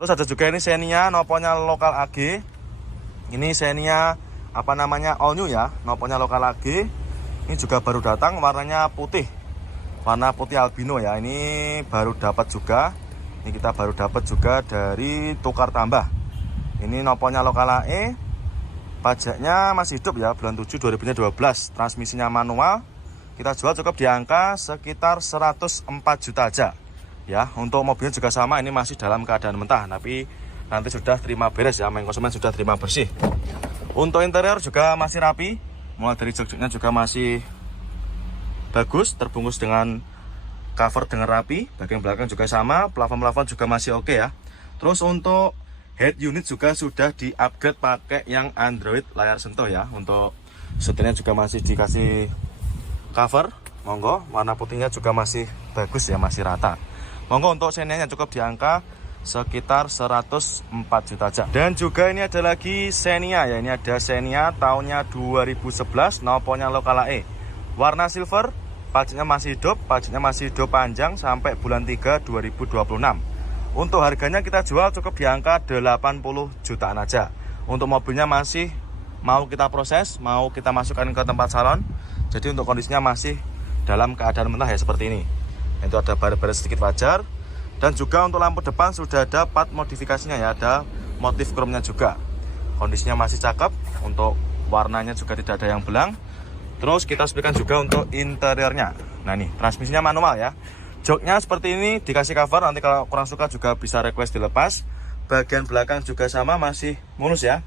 Terus ada juga ini Xenia noponya lokal AG. Ini Xenia apa namanya all new ya, noponya lokal AG. Ini juga baru datang, warnanya putih, warna putih albino ya. Ini baru dapat juga. Ini kita baru dapat juga dari tukar tambah. Ini noponya lokal AE. Pajaknya masih hidup ya, bulan 7 2012. Transmisinya manual. Kita jual cukup di angka sekitar 104 juta aja. Ya, untuk mobilnya juga sama, ini masih dalam keadaan mentah, tapi nanti sudah terima beres ya, main konsumen sudah terima bersih. Untuk interior juga masih rapi, mulai dari jok-joknya juga masih bagus, terbungkus dengan cover dengan rapi, bagian belakang juga sama, plafon-plafon juga masih oke ya. Terus untuk head unit juga sudah di-upgrade pakai yang Android layar sentuh ya. Untuk setirnya juga masih dikasih cover, monggo, warna putihnya juga masih bagus ya, masih rata. Monggo untuk Xenia cukup di angka sekitar 104 juta aja. Dan juga ini ada lagi Xenia ya, ini ada Xenia tahunnya 2011, noponya lokal AE. Warna silver, pajaknya masih hidup panjang sampai bulan 3 2026. Untuk harganya kita jual cukup di angka 80 jutaan aja. Untuk mobilnya masih mau kita proses, mau kita masukkan ke tempat salon. Jadi untuk kondisinya masih dalam keadaan mentah ya, seperti ini. Itu ada bar-bar sedikit wajar. Dan juga untuk lampu depan sudah ada part modifikasinya ya, ada motif chrome-nya juga. Kondisinya masih cakep, untuk warnanya juga tidak ada yang belang. Terus kita sebutkan juga untuk interiornya. Nah nih, transmisinya manual ya. Joknya seperti ini, dikasih cover, nanti kalau kurang suka juga bisa request dilepas. Bagian belakang juga sama, masih mulus ya.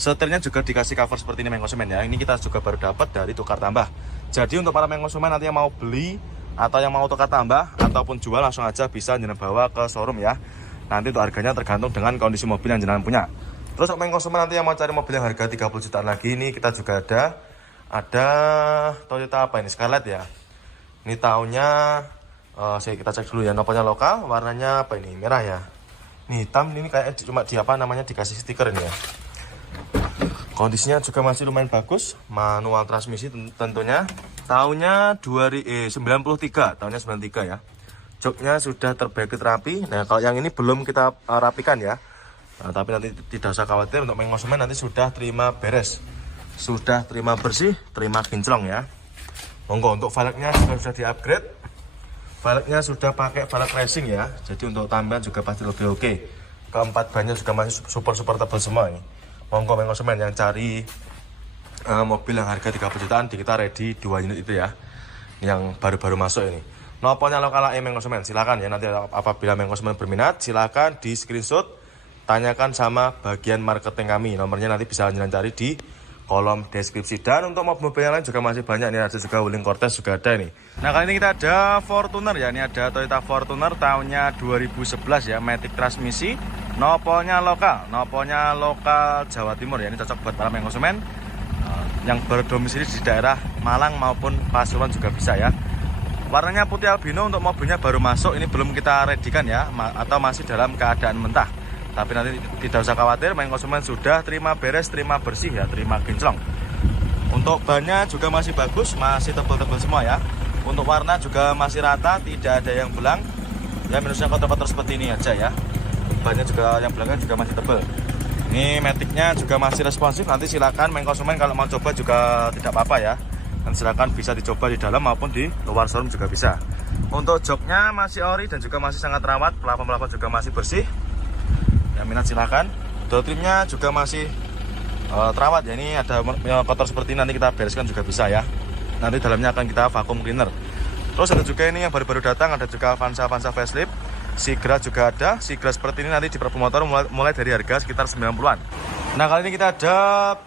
Setirnya juga dikasih cover seperti ini main konsumen ya. Ini kita juga baru dapat dari tukar tambah. Jadi untuk para main konsumen nanti yang mau beli atau yang mau tukar tambah ataupun jual, langsung aja bisa jenengan bawa ke showroom ya. Nanti untuk harganya tergantung dengan kondisi mobil yang jenengan punya. Terus untuk main konsumen nanti yang mau cari mobil yang harga 30 jutaan lagi, ini kita juga ada Toyota apa ini, Scarlett ya. Ini tahunnya kita cek dulu ya, noponya lokal, warnanya apa ini, merah ya. Ini hitam, ini kayak cuma di apa namanya, dikasih stiker ini ya. Kondisinya juga masih lumayan bagus, manual transmisi tentunya. Tahunnya 93, tahunnya 93 ya. Joknya sudah terbaikit rapi. Nah kalau yang ini belum kita rapikan ya. Nah, tapi nanti tidak usah khawatir, untuk main konsumen nanti sudah terima beres, sudah terima bersih, terima kinclong ya. Monggo, untuk velgnya sudah di-upgrade. Velgnya sudah pakai velg racing ya. Jadi untuk tampilan juga pasti lebih oke. Keempat bannya juga masih super tebal semua ini. Monggo main konsumen yang cari mobil yang harga 30 jutaan, di kita ready 2 unit itu ya, yang baru-baru masuk ini. Noponya lokal AE main konsumen, silakan ya, nanti apabila main konsumen berminat silakan di screenshot, tanyakan sama bagian marketing kami. Nomornya nanti bisa jalan cari di kolom deskripsi. Dan untuk mobil-mobil yang lain juga masih banyak, ini ada juga Wuling Cortez juga ada ini. Nah kali ini kita ada Fortuner ya, ini ada Toyota Fortuner tahunnya 2011 ya, matic transmisi, noponya lokal Jawa Timur ya. Ini cocok buat para main konsumen yang berdomisili di daerah Malang maupun Pasuruan juga bisa ya. Warnanya putih albino, untuk mobilnya baru masuk, ini belum kita redikan ya, atau masih dalam keadaan mentah. Tapi nanti tidak usah khawatir, main konsumen sudah terima beres, terima bersih ya, terima kinclong. Untuk bannya juga masih bagus, masih tebal-tebal semua ya. Untuk warna juga masih rata, tidak ada yang belang. Ya minusnya kotor-kotor seperti ini aja ya. Bannya juga yang belakang juga masih tebal. Ini maticnya juga masih responsif. Nanti silakan main konsumen kalau mau coba juga tidak apa-apa ya. Dan silakan bisa dicoba di dalam maupun di luar showroom juga bisa. Untuk joknya masih ori dan juga masih sangat rawat. Plafon-plafon juga masih bersih. Yang minat silakan. Door trimnya juga masih terawat ya. Ini ada kotor seperti ini, nanti kita bereskan juga bisa ya. Nanti dalamnya akan kita vacuum cleaner. Terus ada juga ini yang baru-baru datang, ada juga Avanza facelift. Sigra juga ada, Sigra seperti ini nanti di Prabu Motor mulai dari harga sekitar 90-an. Nah kali ini kita ada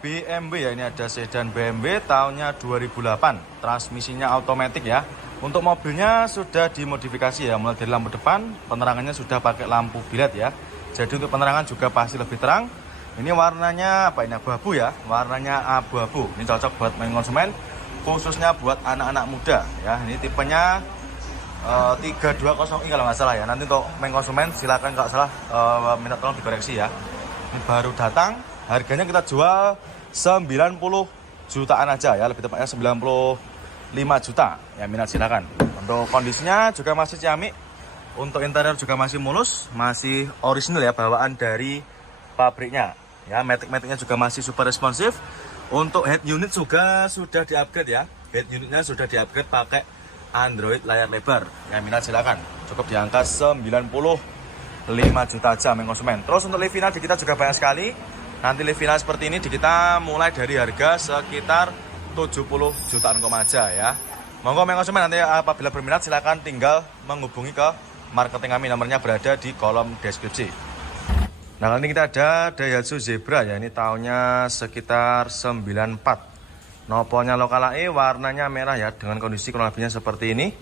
BMW ya, ini ada sedan BMW tahunnya 2008, transmisinya automatic ya. Untuk mobilnya sudah dimodifikasi ya, mulai dari lampu depan, penerangannya sudah pakai lampu bilet ya. Jadi untuk penerangan juga pasti lebih terang. Ini warnanya apa ini, abu-abu ya, warnanya abu-abu. Ini cocok buat main konsumen, khususnya buat anak-anak muda ya. Ini tipenya 320i kalau nggak salah ya. Nanti untuk main konsumen silakan kalau salah minta tolong dikoreksi ya. Ini baru datang, harganya kita jual 90 jutaan aja ya, lebih tepatnya 95 juta ya. Minat silakan. Untuk kondisinya juga masih ciamik, Untuk interior juga masih mulus, masih original ya, bawaan dari pabriknya. Ya, matic-maticnya juga masih super responsif. Untuk head unit juga sudah di-upgrade ya. Head unitnya sudah di-upgrade pakai Android layar lebar. Yang minat silakan. Cukup di angka 95 juta aja konsumen. Terus untuk lift final di kita juga banyak sekali. Nanti lift final seperti ini di kita mulai dari harga sekitar 70 jutaan aja ya. Monggo konsumen, nanti apabila berminat silakan tinggal menghubungi ke marketing kami, nomornya berada di kolom deskripsi. Nah, kali ini kita ada Daihatsu Zebra ya, ini tahunnya sekitar 94. Noponya lokal AE, warnanya merah ya, dengan kondisi kurang lebihnya seperti ini.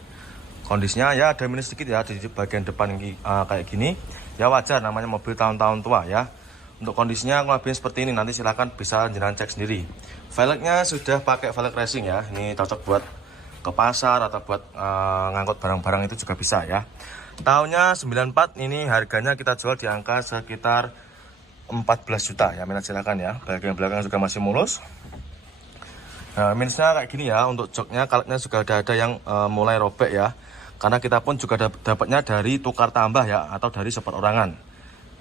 Kondisinya ya ada minus sedikit ya di bagian depan kayak gini. Ya wajar, namanya mobil tahun-tahun tua ya. Untuk kondisinya kurang lebihnya seperti ini, nanti silahkan bisa jenengan cek sendiri. Velgnya sudah pakai velg racing ya, ini cocok buat ke pasar atau buat ngangkut barang-barang itu juga bisa ya. Tahunnya 94, ini harganya kita jual di angka sekitar 14 juta ya, minat silakan ya. Bagian belakang juga masih mulus. Nah, minusnya kayak gini ya, untuk joknya kalknya juga ada yang mulai robek ya. Karena kita pun juga dapatnya dari tukar tambah ya, atau dari seperorangan.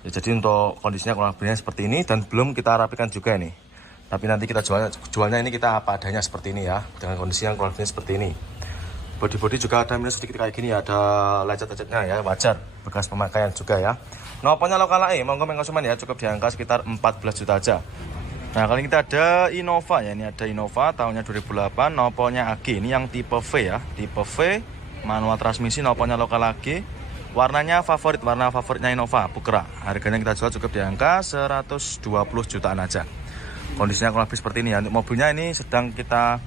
Ya, jadi untuk kondisinya kurang lebihnya seperti ini, dan belum kita rapikan juga ini. Tapi nanti kita jualnya ini kita apa adanya seperti ini ya, dengan kondisi yang kurang lebihnya seperti ini. Bodi-bodi juga ada minus sedikit kayak gini ya, ada lecet-lecetnya ya, wajar, bekas pemakaian juga ya. Noponya lokal AE, monggo konsumen ya, cukup di angka sekitar 14 juta aja. Nah, kali ini kita ada Innova ya, ini ada Innova tahunnya 2008, noponya AG, ini yang tipe V ya, tipe V, manual transmisi, noponya lokal AG. Warnanya favorit, warna favoritnya Innova, Pukra. Harganya kita jual cukup di angka 120 jutaan aja. Kondisinya kurang lebih seperti ini ya, untuk mobilnya ini sedang kita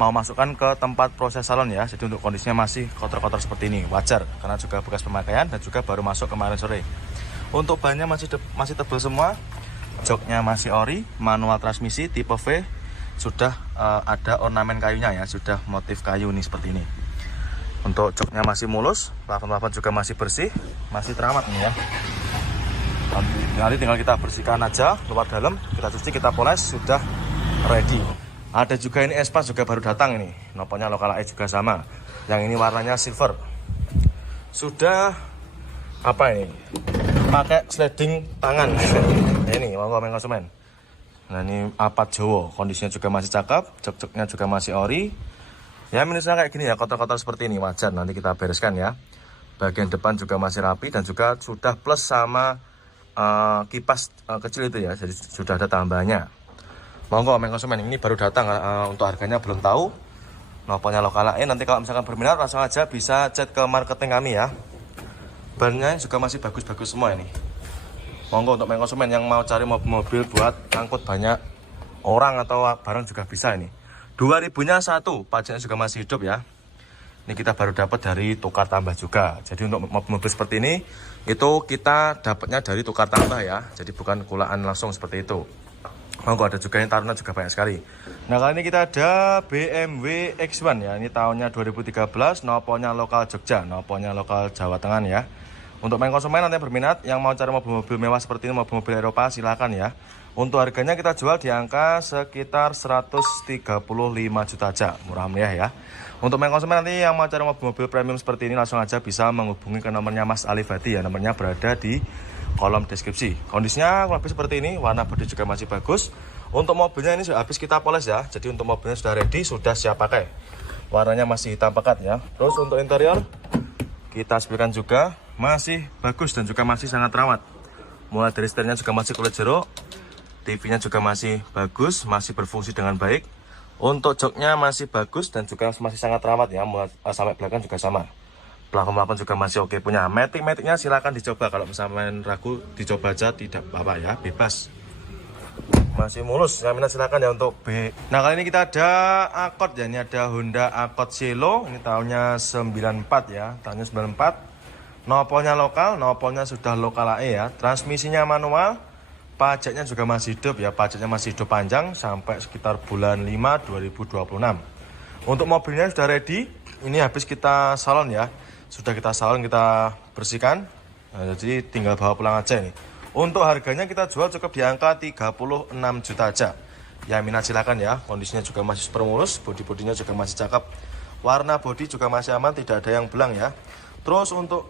mau masukkan ke tempat proses salon ya, jadi untuk kondisinya masih kotor-kotor seperti ini, wajar karena juga bekas pemakaian dan juga baru masuk kemarin sore. Untuk bannya masih tebal semua, joknya masih ori, manual transmisi tipe V, sudah ada ornamen kayunya ya, sudah motif kayu nih seperti ini. Untuk joknya masih mulus, plafon juga masih bersih, masih terawat nih ya. Nanti tinggal kita bersihkan aja luar dalam, kita cuci, kita poles, sudah ready. Ada juga ini Espas juga baru datang ini, noponya lokal AE juga sama. Yang ini warnanya silver. Sudah apa ini? Pakai sliding tangan. Nah, ini monggo konsumen. Nah, ini Apat Jowo, kondisinya juga masih cakep, jok-joknya juga masih ori. Ya minusnya kayak gini ya, kotor-kotor seperti ini, wajar, nanti kita bereskan ya. Bagian depan juga masih rapi dan juga sudah plus sama kipas kecil itu ya, jadi sudah ada tambahannya. Monggo konsumen, ini baru datang, untuk harganya belum tahu. Noponya lokal AE, nanti kalau misalkan berminat langsung aja bisa chat ke marketing kami ya. Bannya juga masih bagus-bagus semua ini. Monggo untuk konsumen yang mau cari mobil buat angkut banyak orang atau barang juga bisa ini. 2000-nya satu, pajaknya juga masih hidup ya. Ini kita baru dapat dari tukar tambah juga. Jadi untuk mobil seperti ini itu kita dapatnya dari tukar tambah ya. Jadi bukan kulaan langsung seperti itu. Monggo, ada juga yang taruna juga banyak sekali. Nah, kali ini kita ada BMW X1 ya. Ini tahunnya 2013, noponya lokal Jogja, noponya lokal Jawa Tengah ya. Untuk konsumen nanti berminat yang mau cari mobil-mobil mewah seperti ini, mobil-mobil Eropa, silakan ya. Untuk harganya kita jual di angka sekitar 135 juta aja, murah meriah ya. Untuk konsumen nanti yang mau cari mobil-mobil premium seperti ini langsung aja bisa menghubungi ke nomornya Mas Ali Fadi ya. Nomornya berada di kolom deskripsi. Kondisinya lebih seperti ini, warna bodi juga masih bagus. Untuk mobilnya ini sudah habis kita poles ya, jadi untuk mobilnya sudah ready, sudah siap pakai. Warnanya masih hitam pekat ya. Terus untuk interior kita spion juga masih bagus dan juga masih sangat rawat. Mulai dari setirnya juga masih kulit jeruk, TV-nya juga masih bagus, masih berfungsi dengan baik. Untuk joknya masih bagus dan juga masih sangat rawat ya, mulai sampai belakang juga sama. Plafon juga masih oke punya. Matic-maticnya silakan dicoba, kalau misalnya ragu dicoba aja, tidak apa-apa ya, bebas. Masih mulus, yang minat silakan ya untuk B. Nah, kali ini kita ada Accord ya, ini ada Honda Accord Cielo, ini tahunnya 94 ya, tahunnya 94. Noponya lokal, noponya sudah lokal AE ya. Transmisinya manual, pajaknya juga masih hidup ya, pajaknya masih hidup panjang sampai sekitar bulan 5 2026. Untuk mobilnya sudah ready, ini habis kita salon ya. Sudah kita salon, kita bersihkan, nah, jadi tinggal bawa pulang aja ini. Untuk harganya kita jual cukup di angka 36 juta aja. Ya minat silakan ya, kondisinya juga masih super mulus, bodi-bodinya juga masih cakep. Warna bodi juga masih aman, tidak ada yang belang ya. Terus untuk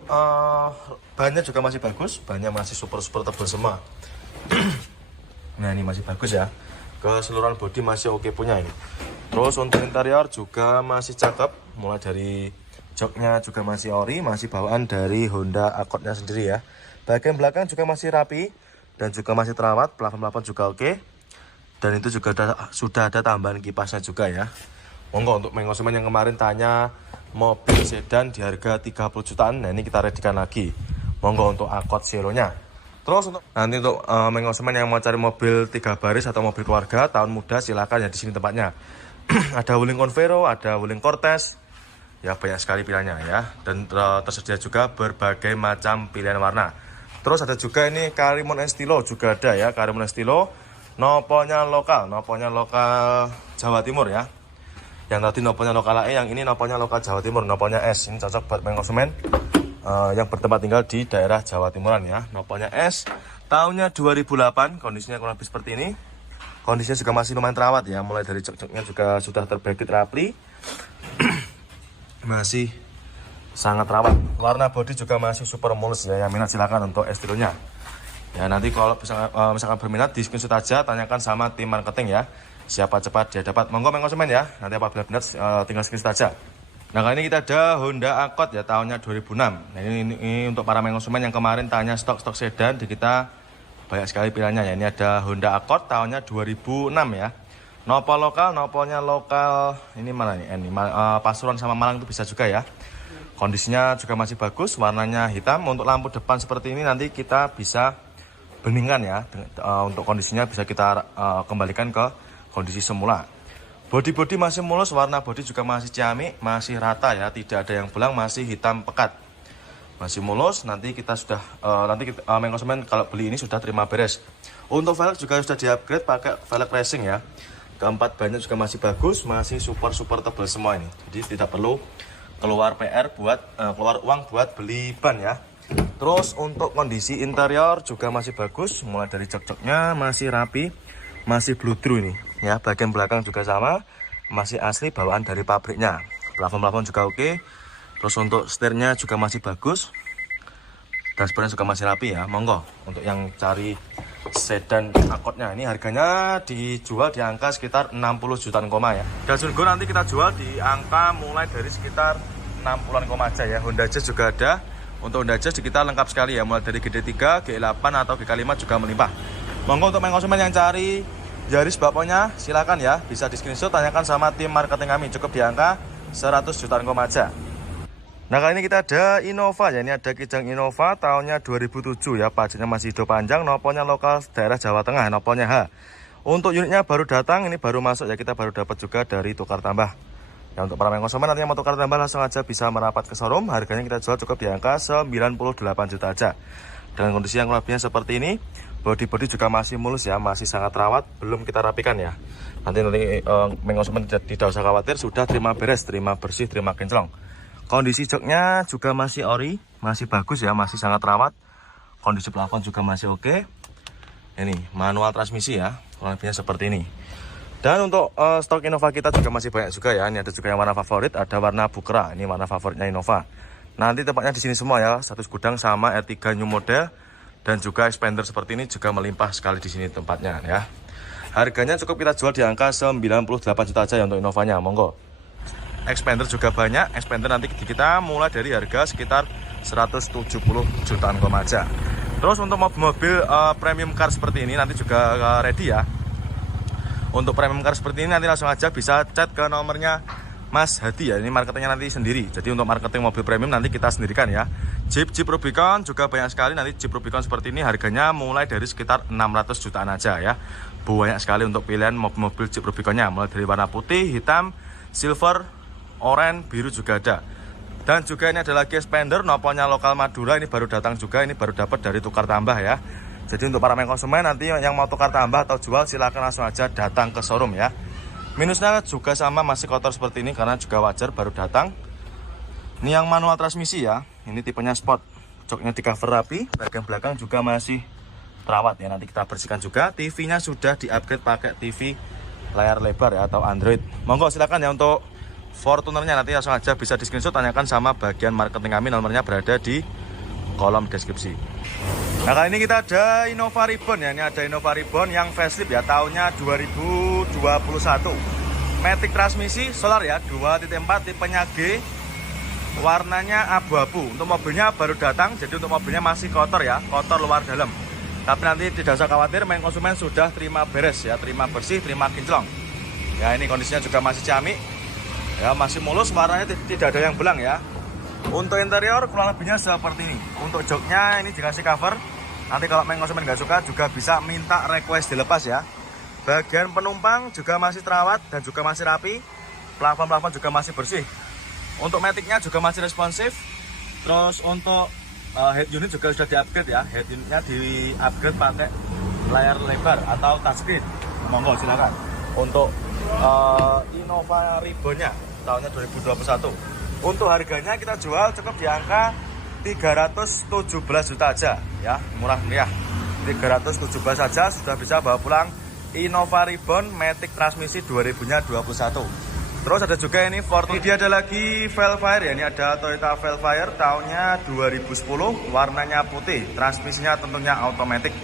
bannya juga masih bagus, bannya masih super tebal semua. Nah ini masih bagus ya, keseluruhan bodi masih oke punya ini. Terus untuk interior juga masih cakep, mulai dari joknya juga masih ori, masih bawaan dari Honda Accord-nya sendiri ya. Bagian belakang juga masih rapi dan juga masih terawat, plafon juga oke. Dan itu juga sudah ada tambahan kipasnya juga ya. Monggo untuk mengosemen yang kemarin tanya mobil sedan di harga 30 jutaan, nah ini kita readykan lagi. Monggo untuk Accord Zero-nya. Terus untuk nanti untuk mengosemen yang mau cari mobil 3 baris atau mobil keluarga tahun muda, silakan ya, di sini tempatnya. Ada Wuling Convero, ada Wuling Cortez. Ya banyak sekali pilihannya ya. Dan tersedia juga berbagai macam pilihan warna. Terus ada juga ini Karimun Estilo juga ada ya, Karimun Estilo. Noponya lokal Jawa Timur ya. Yang tadi noponya lokal E, yang ini noponya lokal Jawa Timur, noponya S. Ini cocok buat mengosemen yang bertempat tinggal di daerah Jawa Timuran ya. Noponya S, tahunnya 2008, kondisinya kurang lebih seperti ini. Kondisinya juga masih lumayan terawat ya, mulai dari jok-joknya juga sudah terbaikit rapi. Masih sangat terawat. Warna bodi juga masih super mulus ya, yang minat silakan untuk Estilo-nya. Ya nanti kalau misalkan berminat, di screenshot aja, tanyakan sama tim marketing ya. Siapa cepat dia dapat. Monggo mengosemen ya, nanti apabila benar tinggal screenshot aja. Nah kali ini kita ada Honda Accord ya, tahunnya 2006. Nah ini untuk para mengosemen yang kemarin tanya stok sedan, di kita banyak sekali pilihannya ya. Ini ada Honda Accord tahunnya 2006 ya. Noponya lokal, ini mana nih? Ini Pasuruan sama Malang itu bisa juga ya. Kondisinya juga masih bagus, warnanya hitam. Untuk lampu depan seperti ini nanti kita bisa beningkan ya. Untuk kondisinya bisa kita kembalikan ke kondisi semula. Bodi masih mulus, warna bodi juga masih ciamik, masih rata ya, tidak ada yang belang, masih hitam pekat. Masih mulus, nanti kita sudah mengosemen kalau beli ini sudah terima beres. Untuk velg juga sudah di-upgrade pakai velg racing ya. Keempat bannya juga masih bagus, masih super tebal semua ini. Jadi tidak perlu keluar keluar uang buat beli ban ya. Terus untuk kondisi interior juga masih bagus, mulai dari jok-joknya masih rapi, masih blue-through ini ya. Bagian belakang juga sama, masih asli bawaan dari pabriknya. Plafon juga oke. Terus untuk setirnya juga masih bagus, dashboardnya juga masih rapi ya. Monggo untuk yang cari sedan Accord-nya, ini harganya dijual di angka sekitar 60 jutaan koma ya. Dan Surgo nanti kita jual di angka mulai dari sekitar 60-an koma aja ya. Honda Jazz juga ada. Untuk Honda Jazz kita lengkap sekali ya, mulai dari GD3, G8 atau G5 juga melimpah. Monggo untuk mengosemen yang cari Yaris bapaknya, silakan ya, bisa di screenshot, tanyakan sama tim marketing kami, cukup di angka 100 jutaan koma aja. Nah kali ini kita ada Innova ya, ini ada Kijang Innova tahunnya 2007 ya, pajaknya masih hidup panjang, noponya lokal daerah Jawa Tengah, noponya H. Untuk unitnya baru datang, ini baru masuk ya, kita baru dapat juga dari tukar tambah. Ya untuk para mengosemen nanti yang mau tukar tambah langsung aja bisa merapat ke showroom, harganya kita jual cukup di angka 98 juta aja. Dengan kondisi yang lebihnya seperti ini, bodi juga masih mulus ya, masih sangat rawat, belum kita rapikan ya. Nanti mengosemen tidak usah khawatir, sudah terima beres, terima bersih, terima kinclong. Kondisi joknya juga masih ori, masih bagus ya, masih sangat rawat. Kondisi plafon juga masih oke. Ini manual transmisi ya, kurang lebihnya seperti ini. Dan untuk stok Innova kita juga masih banyak juga ya. Ini ada juga yang warna favorit, ada warna Bukra, ini warna favoritnya Innova. Nanti tempatnya di sini semua ya, satu gudang sama R3 new model dan juga expander seperti ini juga melimpah sekali di sini tempatnya ya. Harganya cukup kita jual di angka 98 juta aja ya untuk Innovanya, monggo. Expander juga banyak, expander nanti kita mulai dari harga sekitar 170 jutaan koma aja. Terus untuk mobil-mobil premium car seperti ini nanti juga ready ya. Untuk premium car seperti ini nanti langsung aja bisa chat ke nomornya Mas Hadi ya, ini marketingnya nanti sendiri. Jadi untuk marketing mobil premium nanti kita sendirikan ya. Jeep Rubicon juga banyak sekali, nanti Jeep Rubicon seperti ini harganya mulai dari sekitar 600 jutaan aja ya. Banyak sekali untuk pilihan mobil-mobil Jeep Rubiconnya, mulai dari warna putih, hitam, silver, oranye, biru juga ada. Dan juga ini ada lagi expander noponya lokal Madura, ini baru datang juga, ini baru dapat dari tukar tambah ya. Jadi untuk para konsumen nanti yang mau tukar tambah atau jual silahkan langsung aja datang ke showroom ya. Minusnya juga sama, masih kotor seperti ini karena juga wajar baru datang. Ini yang manual transmisi ya, ini tipenya sport, joknya di cover rapi, bagian belakang juga masih terawat ya, nanti kita bersihkan juga. TV-nya sudah di-upgrade pakai TV layar lebar ya atau Android. Monggo silakan ya untuk Fortunernya nanti langsung aja bisa di screenshot, tanyakan sama bagian marketing kami, nomornya berada di kolom deskripsi. Nah, kali ini kita ada Innova Reborn ya. Ini ada Innova Reborn yang facelift ya, tahunnya 2021. Matic transmisi solar ya, 2.4 tipenya G. Warnanya abu-abu. Untuk mobilnya baru datang, jadi untuk mobilnya masih kotor ya, kotor luar dalam. Tapi nanti tidak usah khawatir, main konsumen sudah terima beres ya, terima bersih, terima kinclong. Ya, ini kondisinya juga masih ciamik. Ya, masih mulus, warnanya tidak ada yang belang ya. Untuk interior kurang lebihnya seperti ini. Untuk joknya ini dikasih cover. Nanti kalau main konsumen nggak suka juga bisa minta request dilepas ya. Bagian penumpang juga masih terawat dan juga masih rapi. Plafon-plafon juga masih bersih. Untuk maticnya juga masih responsif. Terus untuk head unit juga sudah di-upgrade ya. Head unitnya di-upgrade pakai layar lebar atau touchscreen. Monggo silakan. Untuk Innova Reborn-nya tahunnya 2021. Untuk harganya kita jual cukup di angka 317 juta aja ya, murah meriah. 317 saja sudah bisa bawa pulang Innova Reborn Matic transmisi 2021. Terus ada juga ini Fortuner. Ini dia ada lagi Velfire ya, ini ada Toyota Velfire tahunnya 2010, warnanya putih, transmisinya tentunya automatic.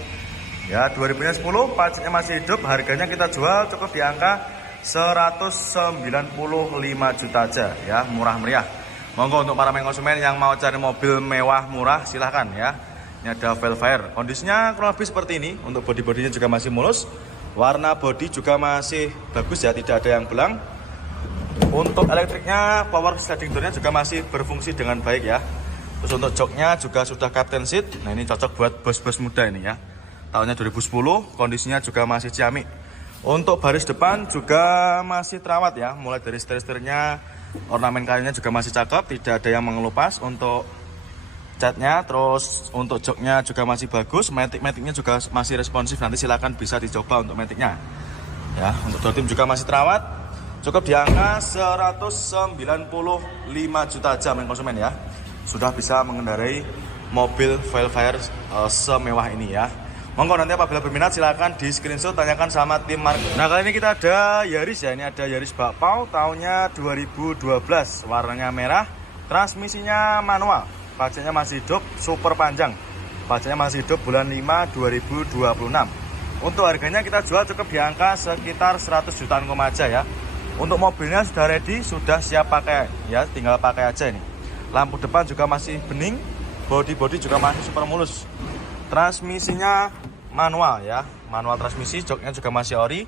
Ya, 2010, pajaknya masih hidup, harganya kita jual cukup di angka 195 juta aja ya, murah meriah. Monggo untuk para konsumen yang mau cari mobil mewah murah silahkan ya. Ini ada Velfire, kondisinya kurang lebih seperti ini. Untuk bodi-bodinya juga masih mulus, warna bodi juga masih bagus ya, tidak ada yang belang. Untuk elektriknya, power sliding door-nya juga masih berfungsi dengan baik ya. Terus untuk joknya juga sudah captain seat. Nah, ini cocok buat bos-bos muda ini ya. Tahunnya 2010, kondisinya juga masih ciamik. Untuk baris depan juga masih terawat ya, mulai dari setir-setirnya, ornamen kayunya juga masih cakep, tidak ada yang mengelupas. Untuk catnya, terus untuk joknya juga masih bagus, matic-maticnya juga masih responsif. Nanti silakan bisa dicoba untuk maticnya. Ya, untuk door trim juga masih terawat, cukup di angka 195 juta aja main konsumen ya. Sudah bisa mengendarai mobil Velfire semewah ini ya. Monggo nanti apabila berminat silahkan di screenshot, tanyakan sama tim marketing. Nah, kali ini kita ada Yaris ya, ini ada Yaris Bakpao tahunnya 2012, warnanya merah, transmisinya manual, pajaknya masih hidup, super panjang, pajaknya masih hidup bulan 5 2026. Untuk harganya kita jual cukup di angka sekitar 100 jutaan aja ya. Untuk mobilnya sudah ready, sudah siap pakai ya, tinggal pakai aja ini. Lampu depan juga masih bening, bodi juga masih super mulus. Transmisinya manual ya, manual transmisi, joknya juga masih ori.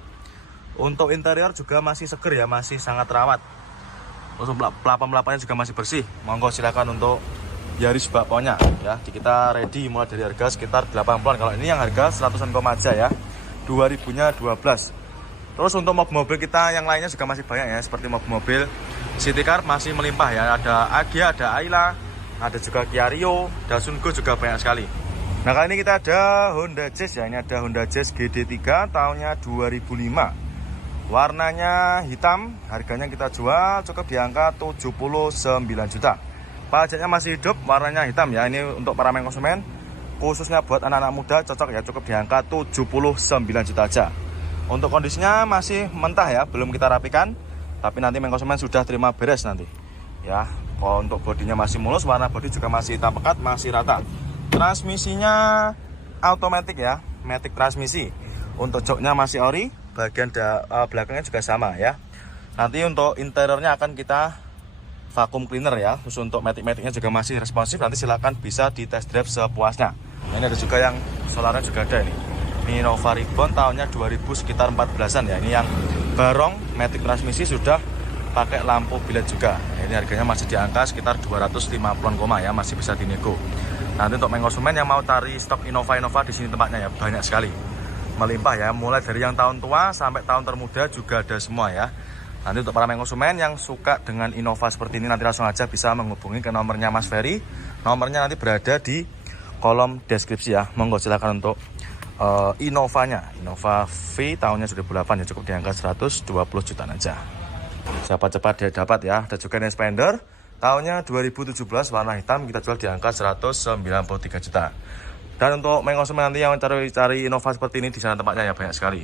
Untuk interior juga masih seger ya, masih sangat terawat. Terus pelapon-pelaponnya juga masih bersih. Monggo silakan untuk Yaris Bakpao-nya ya. Kita ready mulai dari harga sekitar 80-an. Kalau ini yang harga 100-an aja ya. 2000-nya 12. Terus untuk mobil-mobil kita yang lainnya juga masih banyak ya, seperti mobil-mobil city car masih melimpah ya. Ada Agya, ada Ayla, ada juga Kia Rio, Datsun Go juga banyak sekali. Nah, kali ini kita ada Honda Jazz ya. Ini ada Honda Jazz GD3 tahunnya 2005. Warnanya hitam, harganya kita jual cukup di angka 79 juta. Pajaknya masih hidup, warnanya hitam ya. Ini untuk para main konsumen, khususnya buat anak-anak muda cocok ya, cukup di angka 79 juta aja. Untuk kondisinya masih mentah ya, belum kita rapikan, tapi nanti main konsumen sudah terima beres nanti. Ya, kalau untuk bodinya masih mulus, warna bodi juga masih hitam pekat, masih rata. Transmisinya automatic ya, matic transmisi. Untuk joknya masih ori, bagian belakangnya juga sama ya. Nanti untuk interiornya akan kita vacuum cleaner ya. Terus untuk matic-maticnya juga masih responsif. Nanti silakan bisa di test drive sepuasnya. Nah, ini ada juga yang solarnya juga ada ini. Ini Innova Reborn tahunnya 2000 sekitar 14-an ya. Ini yang barong matic transmisi sudah pakai lampu bilet juga. Nah, ini harganya masih di angka sekitar 250-an ya, masih bisa dinego. Nanti untuk main konsumen yang mau cari stok Innova di sini tempatnya ya, banyak sekali. Melimpah ya, mulai dari yang tahun tua sampai tahun termuda juga ada semua ya. Nanti untuk para main konsumen yang suka dengan Innova seperti ini, nanti langsung aja bisa menghubungi ke nomornya Mas Ferry. Nomornya nanti berada di kolom deskripsi ya. Monggo silakan untuk Innovanya. Innova V tahunnya 2008 ya, cukup di angka 120 jutaan aja. Cepat-cepat dia dapat ya. Ada juga yang Spender tahunnya 2017, warna hitam, kita jual di angka 193 juta. Dan untuk main konsumen nanti yang cari Innova seperti ini, di sana tempatnya ya banyak sekali.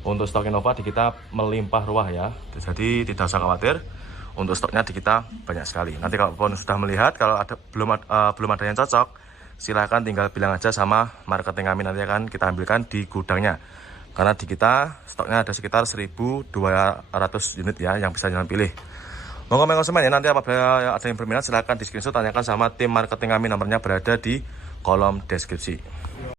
Untuk stok Innova di kita melimpah ruah ya, jadi tidak usah khawatir. untuk stoknya di kita banyak sekali. Nanti kalau sudah melihat kalau belum ada yang cocok, silahkan tinggal bilang aja sama marketing kami, nanti akan kita ambilkan di gudangnya. Karena di kita stoknya ada sekitar 1.200 unit ya yang bisa jalan pilih. Monggo konsumen ya, nanti apabila ada yang berminat silahkan di screenshot, tanyakan sama tim marketing kami, nomornya berada di kolom deskripsi.